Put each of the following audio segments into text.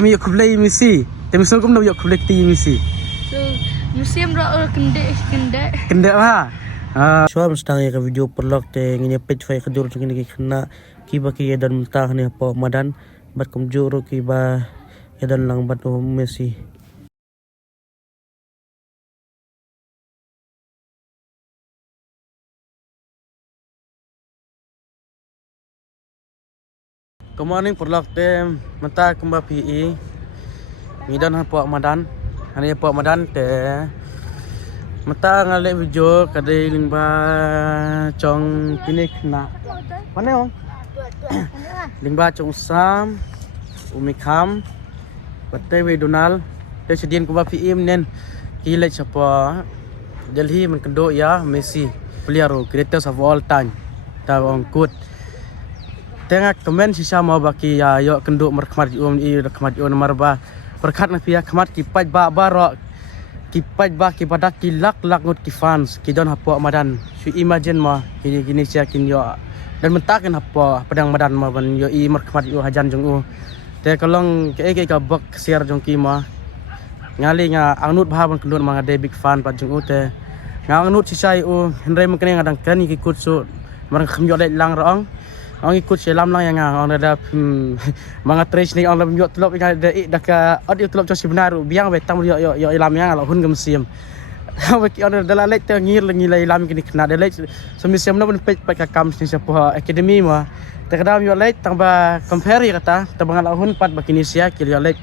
Mi yuk kublai misi. Tapi sokong nak yuk kublai ti misi. So musim dah kendek. Kendek lah. So mustang ya video perlok te ngini page fai kedur ngini kena kiba ki dan mentah ni apa madan bat kumjuru kiba dan lang bat misi. Good morning perlok te mentah kumba PE. Ngidan apa madan. Hani apa madan te mata ngale video kadai lingba chong kinik na mana ong lingba chong sam umikam batai we donal te sedien ko ba pm nen kile chapa Delhi man kendo ya Messi player greatest of all time ta on good tengah komen sisa mau baki ya yo kendo merkhmat i khmat yo marba berkat na pia khmat ki paj ba ro kipat bah kipada kilak ngut ki fans ki don hapo madan su imagine ma gini sia kin yo dan mentakin hapo pedang madan ma ban yo i merkhmat yo hajan jong u te kalong ke ka bak share jong ki ma ngali nga angnut bah ban kendut ma de big fan pa jong u te nga angnut sisai u henry mengkene ngadang kan ki kut su marang kham yo le lang rong ang ikut selam lang yang ang ada mga trace ni ang lam yo telop nga de daka audio telop cho sebenar biang betang yo ilam yang ala hun gemsiam baki on dala let ngir ngilai ilam kini kena de let semisiam na pun page ka kam ni sepo academy ma te kadam yo let tang ba compare kata tabang ala hun pat bakini sia kil yo let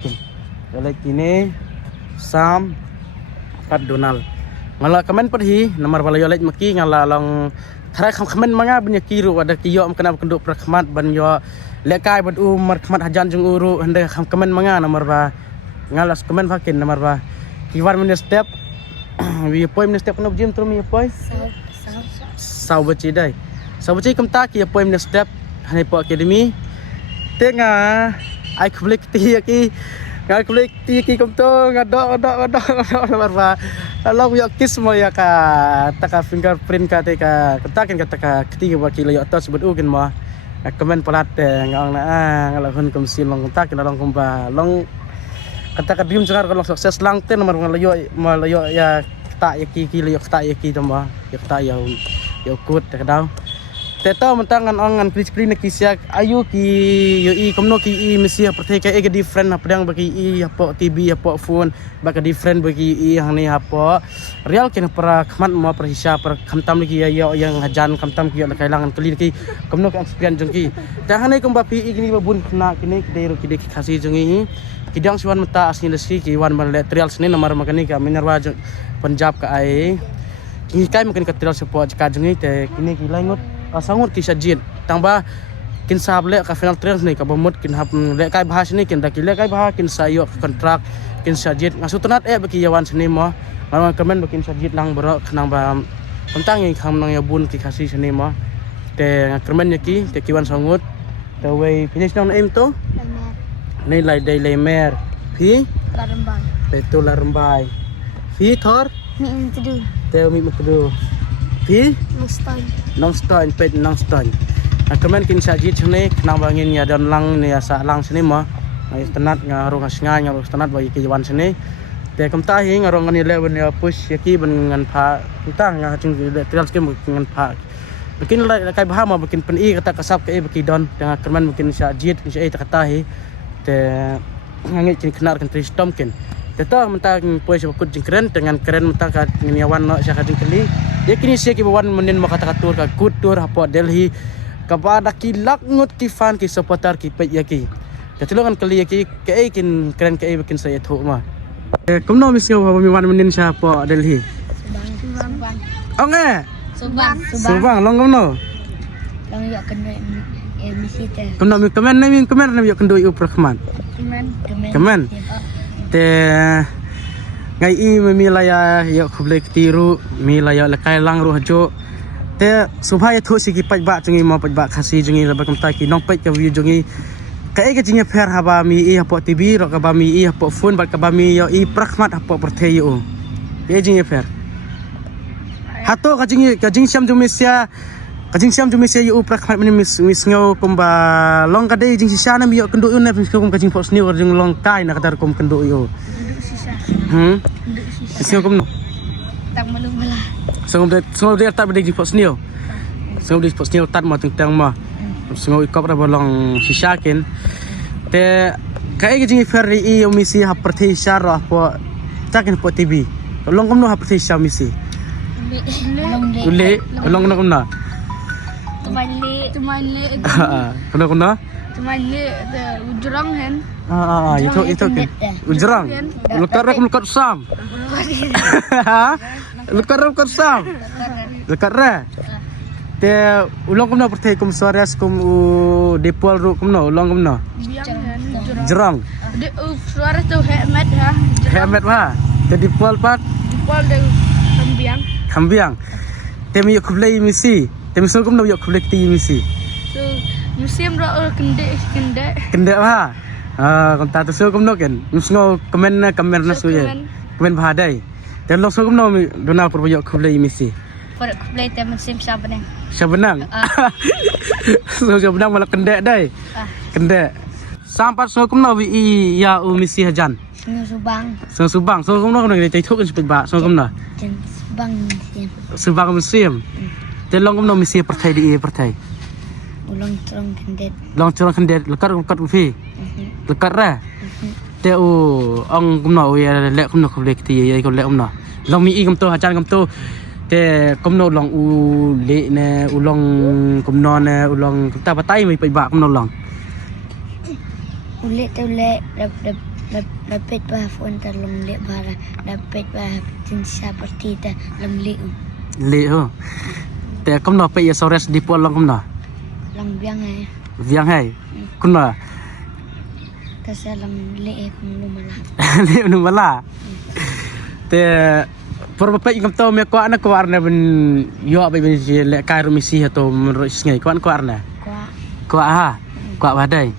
kini sam pat donal ngala komen padhi nomor bala yo let maki ngala long Thara komen manga banya kiru ada kiyo am kena kenduk prakhmat ban yo lekai ban umar khmat hajan jung uru hende komen manga nomor ba ngalas komen fakin nomor ba kiwan min step wi poi min step no gym trum mi poi sau bachi dai sau bachi kam ta ki poi min step hani po academy tenga ai klik ti ki ngal klik ti ki kam to ngadok nomor ba long yo kiss mo ya ka taka fingerprint ka te ka katakin kata ka ketiga wakil yo tos sebut ugen mo komen pelat ngong na ngala hun kom sin long tak na long kumba long kata ka dream jangar long sukses lang te nomor ngala yo ya kata ya ki yo kata ya ki tamba yo kata yo kut te daw te to mentangan ongan screen ki sia ayu ki yo i komno ki i mesia perthe ka ege different apdang bagi i apo tv apo phone baka different bagi i hang ni apo real ken para khmat mo per hisa per khamtam lagi yo yang hajan khamtam ki yo kailangan kali ki komno ka experience jong ki ta hang ni kom ba pi i kini babun kena kini kidai ro kidai khasi jong i kidang suan mata asni lesi ki wan ban trial sini nomor makani ka minerwa Punjab ka ai ki kai makan ka trial support ka jong i te kini ki langut sangut kisah jin tambah kin sable ka final trails ni ka bamut kin hap le kai bahas ni kin dakile kai bah kin sayo kontrak kin sajit ngasutunat baki yawan sini mo marang komen bakin sajit lang bro kenang ba kontang yang kham nang ya bun ki khasi sini mo te ngakermen ki te kiwan sangut te way finish nang aim to nei lai dai le mer phi Larembai. betul larembai phi thor Mi intedu. te mi mutdu phi Mustan. Nongstein pet Nongstein. Kemen kin sajit sini kenang bangin ya dan lang ni asa lang sini mah. Ai tenat ngaru ngasngai ngaru tenat bagi kejawan sini. Te kam ta hi ngaru ngani lewen ya push ya ki ben ngan pha tang nga chung trial skim ngan pha. Bikin kai bah ma bikin pen i kata kasap ke baki don dengan kemen bikin sajit kin ai kata hi. Te ngangi kin kenar kan tristom kin. Tetap mentang poin sebut jengkeren dengan keren mentang kat ngeniawan no syakah jengkeli. Dia kini sia ki bawan menin makata katur ka kutur hapo Delhi kepada kilak ngut ki fan ki supporter ki pet yaki. Ketulungan kali yaki ke kin keren ke bikin saya thuk ma. Kumno misyo mi wan menin sa hapo Delhi. Subang. Onge. Subang long kumno. Long yo kena misi te. Kumno mi komen na mi kendo yu prakhman. Kemen. Te ngai i memilaya ya khublek tiru milaya lekai lang ru hajo te subhai thu sigi paj ba chungi ma paj ba khasi jungi la bakam ta ki nong paj ka view jungi kai ke jinge pher haba mi i hapo tv ro ka ba mi i hapo phone ba ka ba mi yo i prakhmat hapo perthe yu e jinge pher hato ka jing syam jumisya kajing siam jumi sia yu prak mat mis ngau komba long kadai jing sisa na mi yo kenduk yu na kom kajing pos ni jing long kai na kadar kom kenduk yu Duduk sisa. Duduk sisa. sio kom no Tak malu malah. so dia tak bede jing pos ni so di pos ni tat ma teng ma so ikop ra bolong sisa ken te kai kajing ferry i misi ha perthi syar po takin po tv long kom no ha perthi syar misi ule long kom na Teman le kuna ujurang hen. Itu kan ujrang lukat sam lukat sam lukat ra te ulong kumna pertai kum suares kum u depol ru kumna ulong kumna Biang hen jerang De suara tu hemat ha. hemat ha te depol pat Pol de kambiang. kambiang te mi kublai misi te mi kumna yo kublai ti misi So musim ro kende. kende ha konta tu so kumno ken musngo komen na su ye komen bahadai te long so kumno mi donal por yo kublai misi Por play te musim sabenang. Sabenang. So sabenang malah kendek dai. Kendek. Sampai so kumna wi ya u misi hajan. Subang. So subang. So kumna kumna dai thuk kan sepet ba. So kumna. Dan subang musim. Subang musim. Te long kumna misi pertai di pertai. Ulang terong kende. Long curang kendek lekat ufi. Lekat ra. Te u ong kumna u ya lek kumna ko lek ti ya ko lek kumna. Long mi kum to hajan kum to te komno long u le ne ulong komno ne ulong ta patai mi pai ba komno long Ulit dapat bah phone terlong le bara dapat bah tinsa parti ta lam le ho te komno pai ya sores di pol long komno lang biang ai viang hai komno ta sa lam le kum mala le nu mala te por bapak ingam tau me ko ana ko arna ben yo ba ben le kai ro misi to ros ngai ko arna ko ha ko badai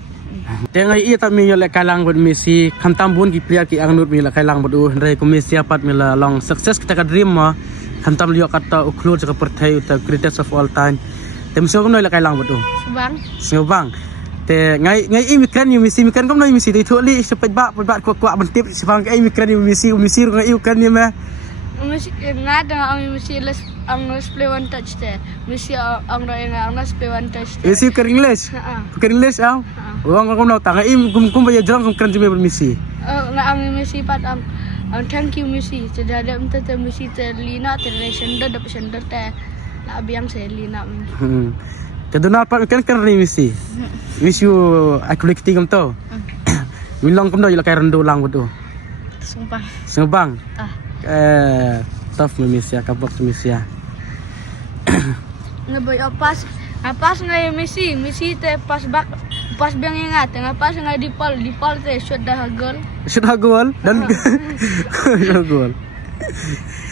te ngai i ta mi yo le kalang bud misi kham tam bun ki player ki angnut mi le kalang bud re ko misi apat mi la long success kita ka dream ma kham tam yo kata ukhlur ka perthai ta greatest of all time te misi ko no le kalang bud subang te ngai i mikran yu misi mikran ko no misi te tholi sepet ba ko bentip sebang ai mikran yu misi ngai i kan ni ma mesti ngada ang mesti les ang play one touch te mesti ang play one touch te misi ke English ke English ah wang ko no tanga im kum ba jarang kum kan jeme misi ang mesti pat ang thank you mesti tidak ada te mesti te lina te sender dapat sender te la biang se lina ke donal pat kan ni misi wish you aku lek tingam to milong kum do ila kai rendo lang bodo sumpang tough misia kabok misia ngaboy pas ngai misi te pas biang ingat pas ngai dipal te sudah gol dan gol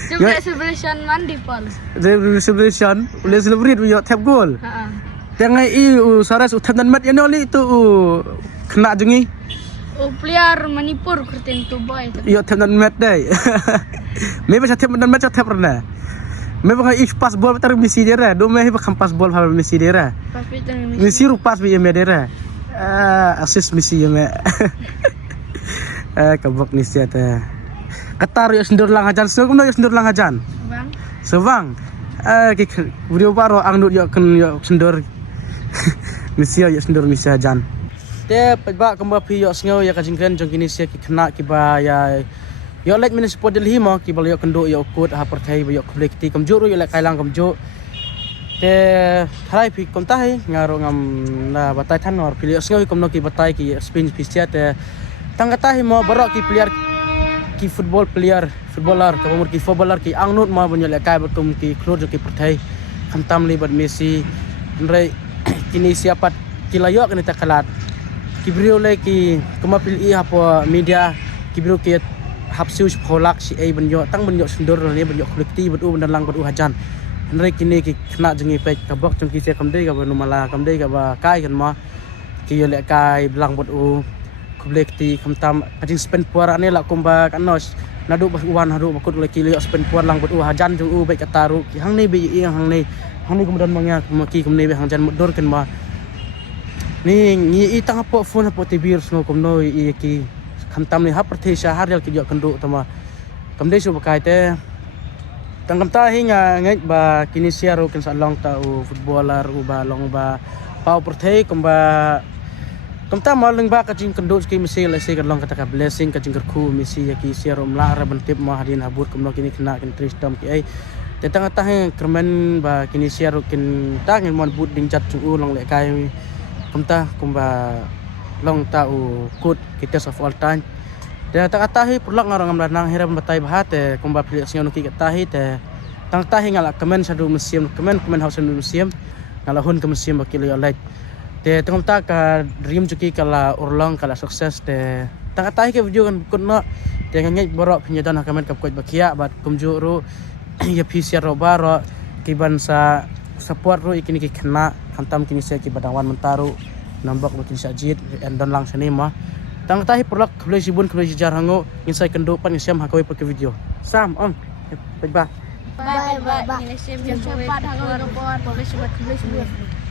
juga celebration man dipal celebration boleh celebrate yo tap gol jangan saras utan mat ya oli itu kena jengi player Manipur kerten tu boy yo tap mat dai me ba tap mat tap rena me ba pas bol tar misi dera do me ba pas bol ha misi dera misi ru pas bi me dera assist misi ya me kabok ni sia ta katar yo sendur lang hajan so yo sendur lang hajan sebang ki video baro angnut yo ken yo sendur misi yo sendur misi hajan te pagba kamba pi yo sngo ya kajingren jong kini sia ki kena ki ba ya yo let min support delhi mo ki bal yo kendo yo kut ha perthai yo kublik ti kamjur yo le kailang kamjo te thai pi kom tai ngaro ngam na batai than or pi yo sngo kom no ki batai ki spin pisia te tangata hi mo barok ki player ki footballer ka umur ki footballer ki angnut ma bunyo le kai batum ki klur ki perthai khantam li bad messi nrai kini siapat kilayo kan ta kalat kibrio le ki kumapil i hapo media kibrio ki hapsiu pholak si ai banyo tang banyo sundur ne banyo kuliti badu bandalang badu hajan nrai kini ki khna jengi pe kabok jong ki se kamdei ka banu mala kamdei ka ba kai kan ma ki yo le kai blang badu kublekti kamtam ajing spend puara ne la kumba kanos nadu bas uan hadu bakut le ki le spend puar lang badu hajan jong u be kataru ki hang ne be i hang ne Hani kemudian mangya maki kemne hang jan mudor kan ma. Ni ngi itang apo phone apo tibir sno komno I ki khantam ni hap perthi shahar yal ki jo kendu tama. Kamde su bakai te tangkam ta hinga ngai ba kini siaro kan sa long ta u footballer u ba long ba pau perthi komba kamta maling ba kacing kendu ki misi la se kan long kata ka blessing kacing kerku misi ya ki siaro mla ra bantip ma hadin habur komno kini kena kin tristam ki ai te tang ta kermen ba kini siaro kin ta ngin mon but ding chat chu long le kai kamta komba long ta u kut kita of all time dan tak tahi pulak ngarang amlan nang hiram batai bahat komba pilih sion ki tahi te tang tahi ngala kemen sadu museum kemen house museum ngala hun ke museum bakil yo like te tong ta ka dream juki kala urlang kala sukses te tang tahi ke video kan kunno te ngai borok pinjadan kemen kap koi bakia bat kumju ru ya pisia ro baro kiban sa support ru ikini ki kena hantam kini se ki badangwan mentaru nambak bakin sajid endon lang senima tang tahi pulak kebeli sibun kebeli jarango insai kendupan isiam hakoi pakai video sam om bye bye Bye bye. Ini siap jumpa pada kalau report. Boleh sebut.